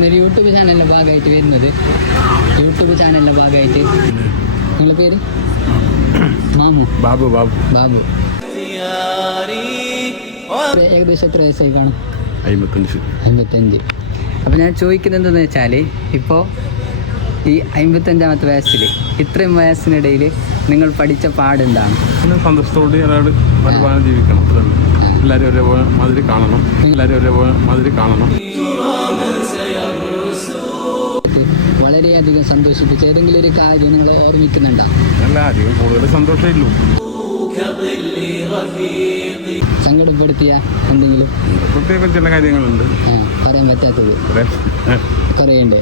ഞാനൊരു യൂട്യൂബ് ചാനലിൻ്റെ ഭാഗമായിട്ട് വരുന്നത്. യൂട്യൂബ് ചാനലിൻ്റെ ഭാഗമായിട്ട്. നിങ്ങളുടെ പേര്? മാമു. ബാബു. ഏകദേശം എത്ര വയസ്സായി കാണും? 55. അപ്പോൾ ഞാൻ ചോദിക്കുന്നത് എന്തെന്ന് വെച്ചാൽ, ഇപ്പോൾ ഈ 55ാമത്തെ വയസ്സിൽ ഇത്രയും വയസ്സിനിടയിൽ നിങ്ങൾ പഠിച്ച പാടെന്താണ്? സന്തോഷത്തോടെ ഒരാട് പരിപാലനം ജീവിക്കണം. എല്ലാവരും ഒരേപോലെ മാതിരി കാണണം. വളരെയധികം സന്തോഷിപ്പിച്ച ഏതെങ്കിലും ഒരു കാര്യം നിങ്ങൾ ഓർമ്മിക്കുന്നുണ്ടോ? അധികം കൂടുതൽ സന്തോഷമില്ലൂ. സങ്കടപ്പെടുത്തിയ എന്തെങ്കിലും പ്രത്യേക ചില കാര്യങ്ങളുണ്ട്, പറയാൻ പറ്റാത്തത് കുറേ ഉണ്ട്.